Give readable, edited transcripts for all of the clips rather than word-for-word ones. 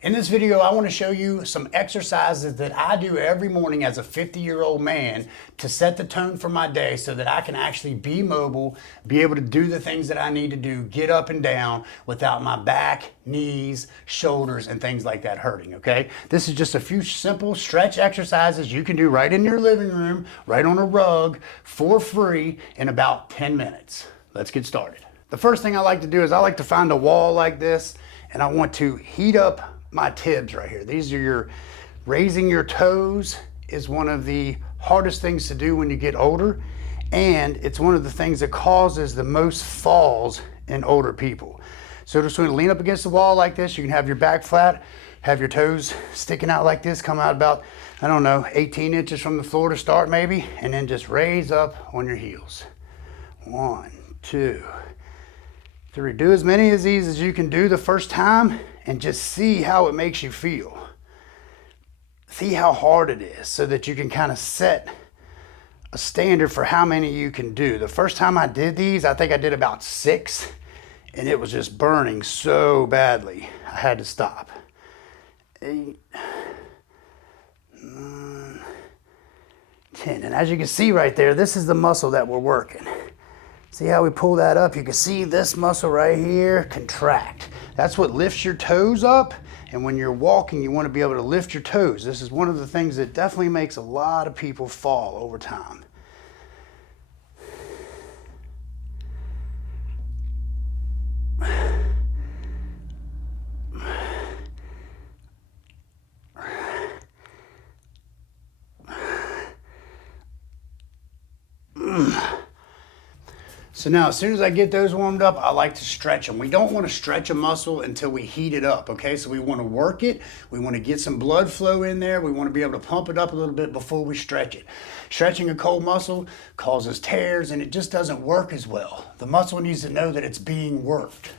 In this video, I want to show you some exercises that I do every morning as a 50-year-old man to set the tone for my day so that I can actually be mobile, be able to do the things that I need to do, get up and down without my back, knees, shoulders, and things like that hurting, okay? This is just a few simple stretch exercises you can do right in your living room, right on a rug, for free in about 10 minutes. Let's get started. The first thing I like to do is I like to find a wall like this, and I want to heat up my tibs right here. These are your, raising your toes is one of the hardest things to do when you get older, and it's one of the things that causes the most falls in older people. So just going to lean up against the wall like this. You can have your back flat, have your toes sticking out like this, come out about, I don't know, 18 inches from the floor to start maybe, and then just raise up on your heels. 1, 2, 3. Do as many of these as you can do the first time and just see how it makes you feel. See how hard it is so that you can kind of set a standard for how many you can do. The first time I did these, I think I did about 6, and it was just burning so badly. I had to stop. 8, 9, 10. And as you can see right there, this is the muscle that we're working. See how we pull that up? You can see this muscle right here contract. That's what lifts your toes up. And when you're walking, you want to be able to lift your toes. This is one of the things that definitely makes a lot of people fall over time. So now, as soon as I get those warmed up, I like to stretch them. We don't want to stretch a muscle until we heat it up, okay? So we want to work it. We want to get some blood flow in there. We want to be able to pump it up a little bit before we stretch it. Stretching a cold muscle causes tears, and it just doesn't work as well. The muscle needs to know that it's being worked.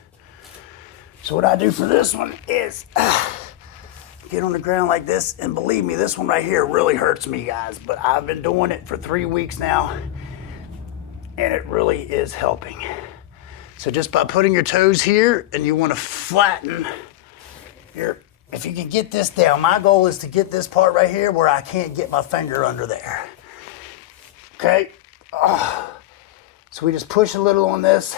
So what I do for this one is get on the ground like this, and believe me, this one right here really hurts me, guys, but I've been doing it for 3 weeks now, and it really is helping. So just by putting your toes here, and you want to flatten your, if you can get this down, my goal is to get this part right here where I can't get my finger under there. Okay, so we just push a little on this.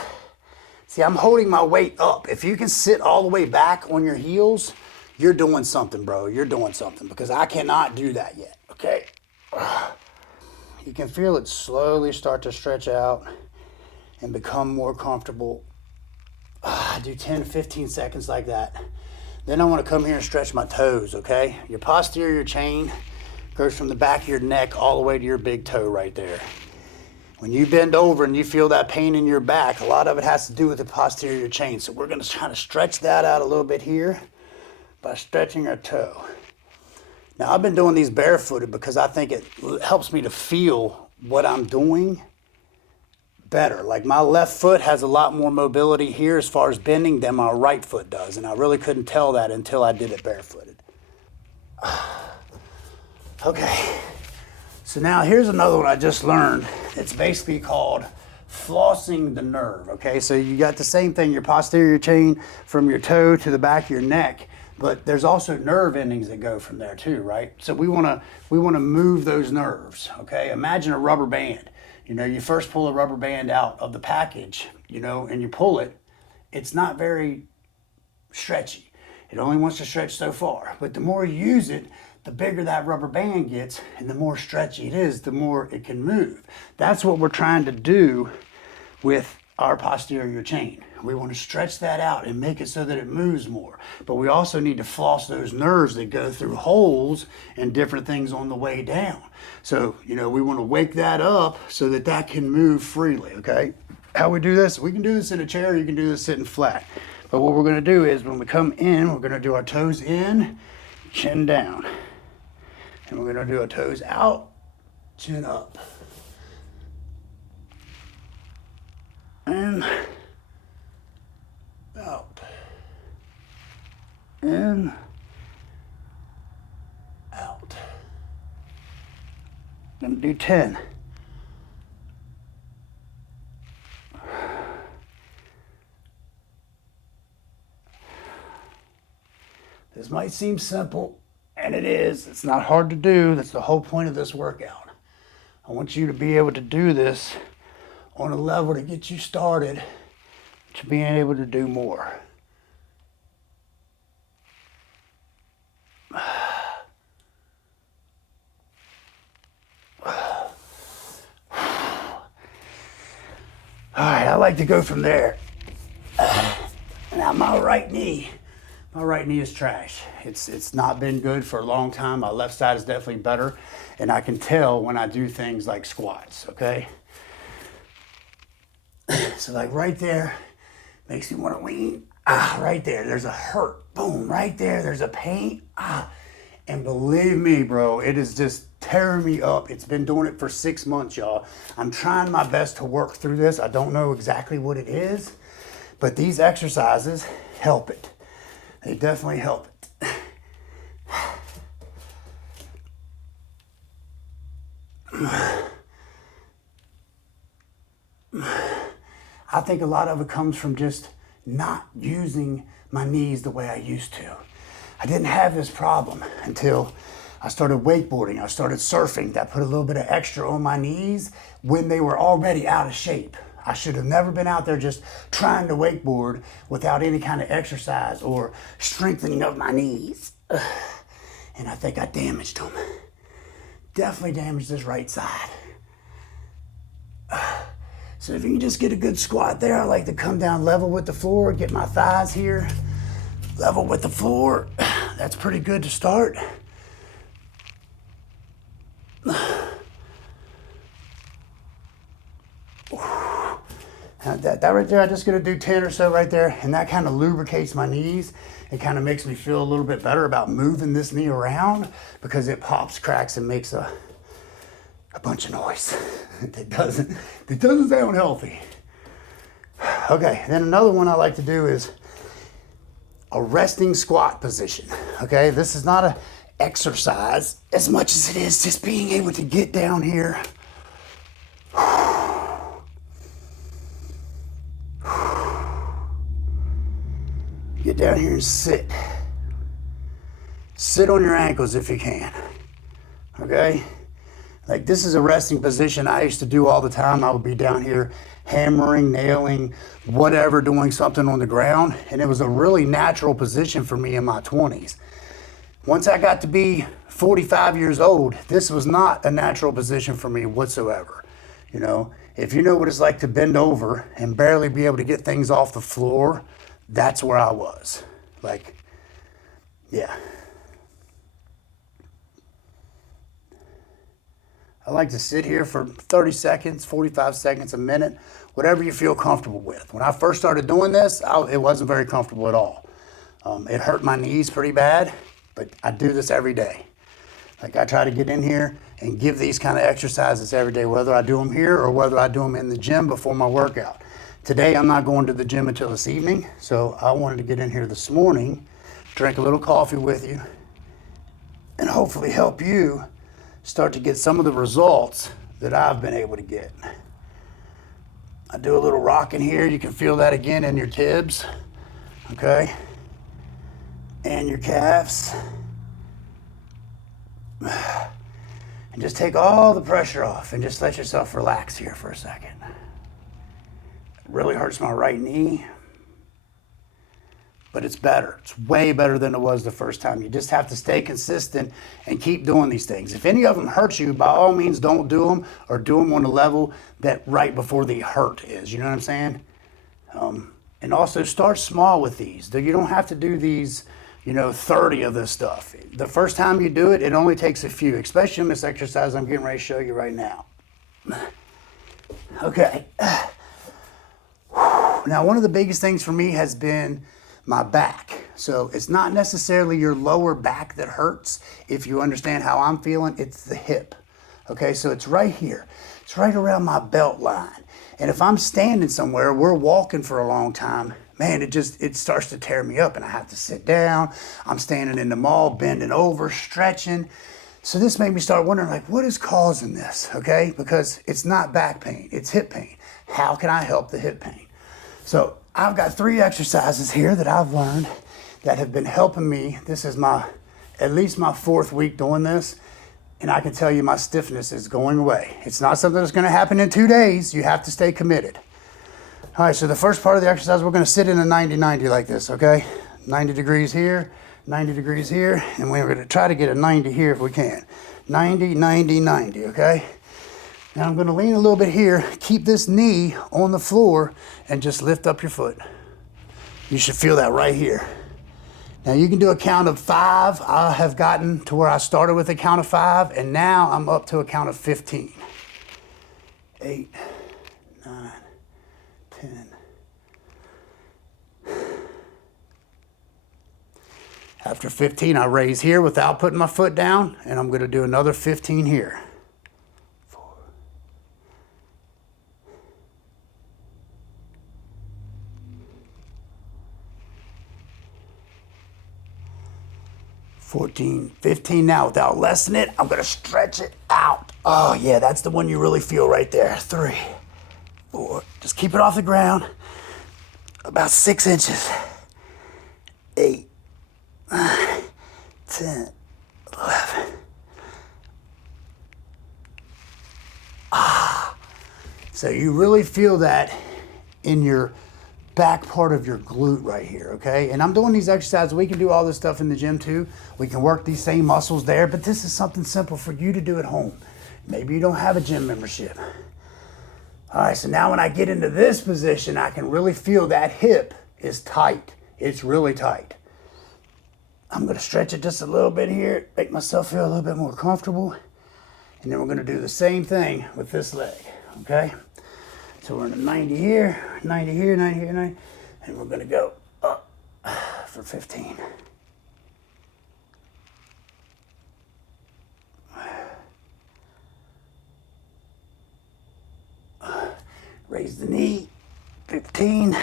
See, I'm holding my weight up. If you can sit all the way back on your heels, you're doing something, bro. You're doing something, because I cannot do that yet, okay? You can feel it slowly start to stretch out and become more comfortable. I do 10 to 15 seconds like that. Then I want to come here and stretch my toes, okay? Your posterior chain goes from the back of your neck all the way to your big toe right there. When you bend over and you feel that pain in your back, a lot of it has to do with the posterior chain. So we're going to try to stretch that out a little bit here by stretching our toe. Now, I've been doing these barefooted because I think it helps me to feel what I'm doing better. Like, my left foot has a lot more mobility here as far as bending than my right foot does, and I really couldn't tell that until I did it barefooted. Okay, so now here's another one I just learned. It's basically called flossing the nerve, okay? So you got the same thing, your posterior chain from your toe to the back of your neck, but there's also nerve endings that go from there too, right? So we wanna move those nerves, okay? Imagine a rubber band. You know, you first pull a rubber band out of the package, you know, and you pull it, it's not very stretchy. It only wants to stretch so far, but the more you use it, the bigger that rubber band gets, and the more stretchy it is, the more it can move. That's what we're trying to do with our posterior chain. We want to stretch that out and make it so that it moves more. But we also need to floss those nerves that go through holes and different things on the way down. So, you know, we want to wake that up so that that can move freely, okay? How we do this? We can do this in a chair, you can do this sitting flat. But what we're going to do is when we come in, we're going to do our toes in, chin down. And we're going to do our toes out, chin up. In, out, in, out. Gonna do 10. This might seem simple, and it is. It's not hard to do. That's the whole point of this workout. I want you to be able to do this on a level to get you started to being able to do more. All right, I like to go from there. Now my right knee is trash. It's not been good for a long time. My left side is definitely better, and I can tell when I do things like squats, okay? So like right there, makes me want to lean. Right there, there's a hurt. Boom, right there, there's a pain. And believe me, bro, it is just tearing me up. It's been doing it for 6 months, y'all. I'm trying my best to work through this. I don't know exactly what it is, but these exercises help it. They definitely help it. I think a lot of it comes from just not using my knees the way I used to. I didn't have this problem until I started wakeboarding. I started surfing. That put a little bit of extra on my knees when they were already out of shape. I should have never been out there just trying to wakeboard without any kind of exercise or strengthening of my knees. And I think I damaged them. Definitely damaged this right side. So if you can just get a good squat there, I like to come down level with the floor, get my thighs here, level with the floor. That's pretty good to start. That right there, I'm just gonna do 10 or so right there, and that kind of lubricates my knees. It kind of makes me feel a little bit better about moving this knee around because it pops, cracks, and makes a bunch of noise. It doesn't sound healthy. Okay, then another one I like to do is a resting squat position. Okay, this is not an exercise as much as it is just being able to get down here. Get down here and sit. Sit on your ankles if you can. Okay? Like this is a resting position I used to do all the time. I would be down here hammering, nailing, whatever, doing something on the ground. And it was a really natural position for me in my 20s. Once I got to be 45 years old, this was not a natural position for me whatsoever. You know, if you know what it's like to bend over and barely be able to get things off the floor, that's where I was. Like, yeah. I like to sit here for 30 seconds, 45 seconds, a minute, whatever you feel comfortable with. When I first started doing this, it wasn't very comfortable at all. It hurt my knees pretty bad, but I do this every day. Like I try to get in here and give these kind of exercises every day, whether I do them here or whether I do them in the gym before my workout. Today, I'm not going to the gym until this evening, so I wanted to get in here this morning, drink a little coffee with you, and hopefully help you start to get some of the results that I've been able to get. I do a little rocking here. You can feel that again in your tibs, okay? And your calves. And just take all the pressure off and just let yourself relax here for a second. Really hurts my right knee, but it's better. It's way better than it was the first time. You just have to stay consistent and keep doing these things. If any of them hurt you, by all means, don't do them or do them on the level that right before the hurt is. You know what I'm saying? And also start small with these. You don't have to do these, 30 of this stuff. The first time you do it, it only takes a few, especially in this exercise I'm getting ready to show you right now. Okay. Now, one of the biggest things for me has been my back. So it's not necessarily your lower back that hurts. If you understand how I'm feeling, it's the hip. Okay, so it's right here. It's right around my belt line. And if I'm standing somewhere, we're walking for a long time, man, it starts to tear me up and I have to sit down. I'm standing in the mall, bending over, stretching. So this made me start wondering, like, what is causing this, okay? Because it's not back pain, it's hip pain. How can I help the hip pain? So I've got 3 exercises here that I've learned that have been helping me. This is at least my 4th week doing this. And I can tell you my stiffness is going away. It's not something that's gonna happen in 2 days. You have to stay committed. All right, so the first part of the exercise, we're gonna sit in a 90-90 like this, okay? 90 degrees here, 90 degrees here, and we're gonna try to get a 90 here if we can. 90, 90, 90, okay? Now I'm gonna lean a little bit here, keep this knee on the floor, and just lift up your foot. You should feel that right here. Now you can do a count of 5. I have gotten to where I started with a count of 5, and now I'm up to a count of 15. 8, 9, 10. After 15, I raise here without putting my foot down, and I'm gonna do another 15 here. 4. 14, 15 now. Without lessening it, I'm gonna stretch it out. Oh yeah, that's the one you really feel right there. 3, 4, just keep it off the ground. About 6 inches. 8, 9, 10, 11. So you really feel that in your back part of your glute right here, okay? And I'm doing these exercises. We can do all this stuff in the gym too. We can work these same muscles there, but this is something simple for you to do at home. Maybe you don't have a gym membership. All right, so now when I get into this position, I can really feel that hip is tight. It's really tight. I'm gonna stretch it just a little bit here, make myself feel a little bit more comfortable. And then we're gonna do the same thing with this leg, okay? So we're in a 90 here, 90 here, 90 here, 90, and we're gonna go up for 15. Raise the knee, 15.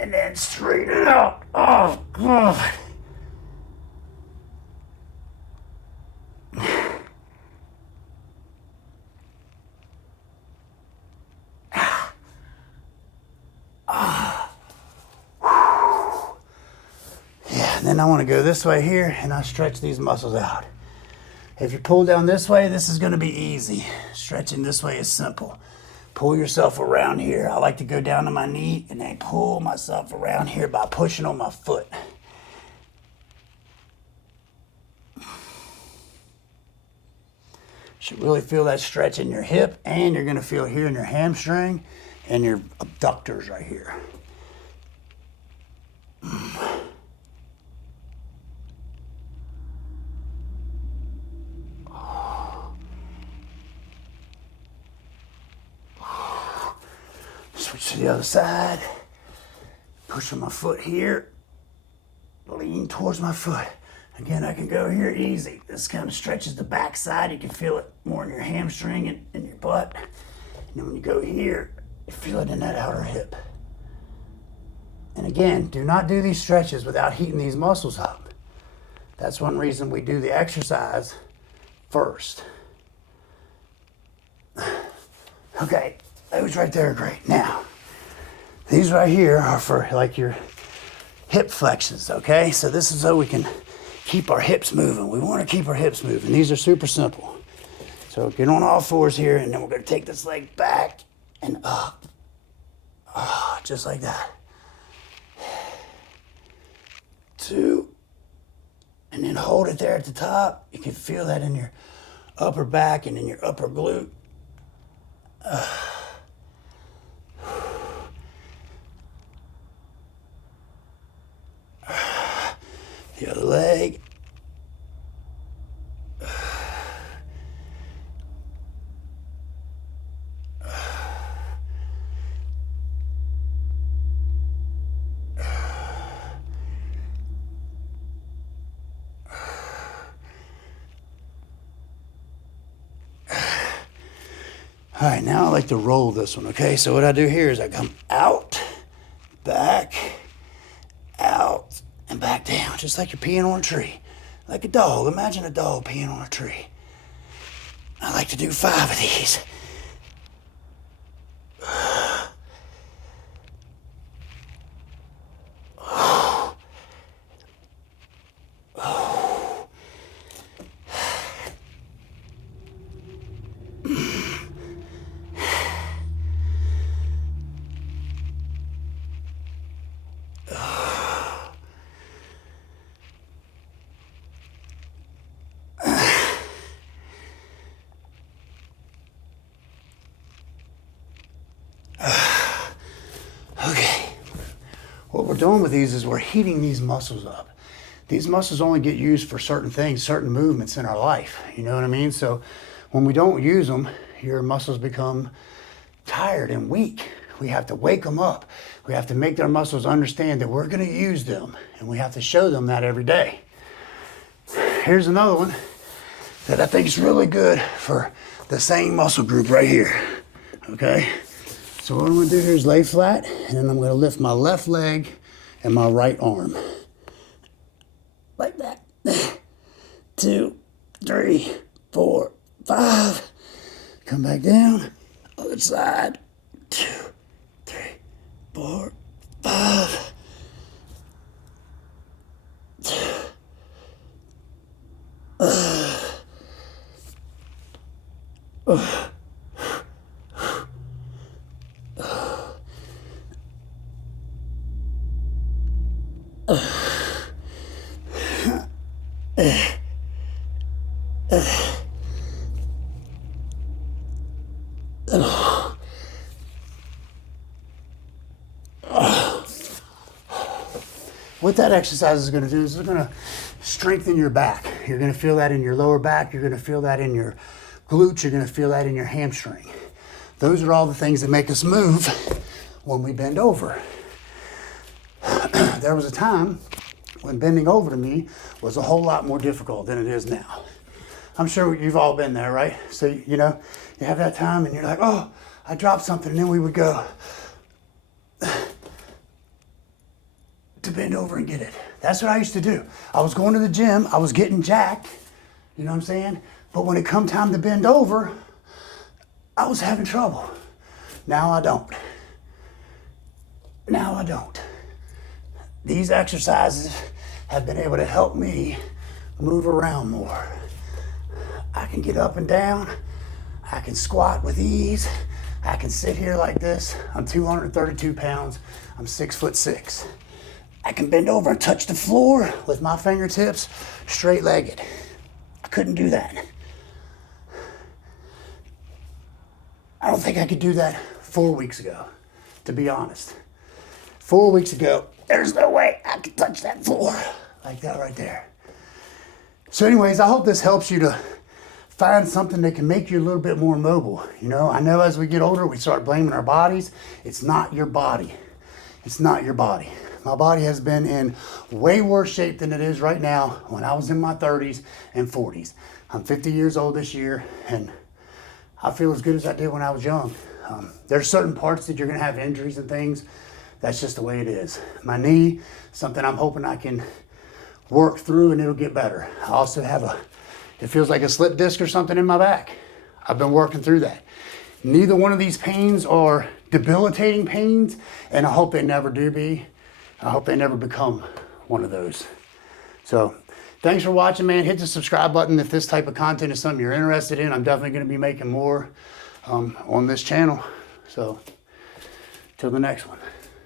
And then straighten it out. Oh, God. Yeah, and then I want to go this way here, and I stretch these muscles out. If you pull down this way, this is going to be easy. Stretching this way is simple. Pull yourself around here. I like to go down to my knee and then pull myself around here by pushing on my foot. Should really feel that stretch in your hip, and you're gonna feel it here in your hamstring and your abductors right here. Switch to the other side. Pushing my foot here. Lean towards my foot. Again, I can go here easy. This kind of stretches the back side. You can feel it more in your hamstring and in your butt. And then when you go here, you feel it in that outer hip. And again, do not do these stretches without heating these muscles up. That's one reason we do the exercise first. Okay, those right there are great. Now, these right here are for like your hip flexors, okay? So this is so we can keep our hips moving. We want to keep our hips moving. These are super simple. So get on all fours here, and then we're going to take this leg back and up. Oh, just like that. 2. And then hold it there at the top. You can feel that in your upper back and in your upper glute. The other leg. All right, now I like to roll this one, okay? So what I do here is I come out, back, out, and back down, just like you're peeing on a tree. Like a dog. Imagine a dog peeing on a tree. I like to do 5 of these. Okay. What we're doing with these is we're heating these muscles up. These muscles only get used for certain things, certain movements in our life. You know what I mean? So when we don't use them, your muscles become tired and weak. We have to wake them up. We have to make their muscles understand that we're going to use them, and we have to show them that every day. Here's another one that I think is really good for the same muscle group right here. Okay? So what I'm going to do here is lay flat, and then I'm going to lift my left leg and my right arm. Like that. 2, 3, 4, 5. Come back down. Other side. 2, 3, 4, 5. What that exercise is going to do is it's going to strengthen your back. You're going to feel that in your lower back. You're going to feel that in your glutes. You're going to feel that in your hamstring. Those are all the things that make us move when we bend over. There was a time when bending over to me was a whole lot more difficult than it is now. I'm sure you've all been there, right? So, you know, you have that time and you're like, oh, I dropped something, and then we would go to bend over and get it. That's what I used to do. I was going to the gym, I was getting jacked, you know what I'm saying? But when it come time to bend over, I was having trouble. Now I don't. Now I don't. These exercises have been able to help me move around more. I can get up and down. I can squat with ease. I can sit here like this. I'm 232 pounds. I'm 6'6". I can bend over and touch the floor with my fingertips straight-legged. I couldn't do that. I don't think I could do that 4 weeks ago, to be honest. 4 weeks ago, there's no way I could touch that floor like that right there. So anyways, I hope this helps you to find something that can make you a little bit more mobile. You know, I know as we get older, we start blaming our bodies. It's not your body. It's not your body. My body has been in way worse shape than it is right now when I was in my 30s and 40s. I'm 50 years old this year, and I feel as good as I did when I was young. There's certain parts that you're gonna have injuries and things. That's just the way it is. My knee, something I'm hoping I can work through and it'll get better. I also have it feels like a slip disc or something in my back. I've been working through that. Neither one of these pains are debilitating pains, and I hope they never do be. I hope they never become one of those. So thanks for watching, man. Hit the subscribe button if this type of content is something you're interested in. I'm definitely going to be making more on this channel. So till the next one.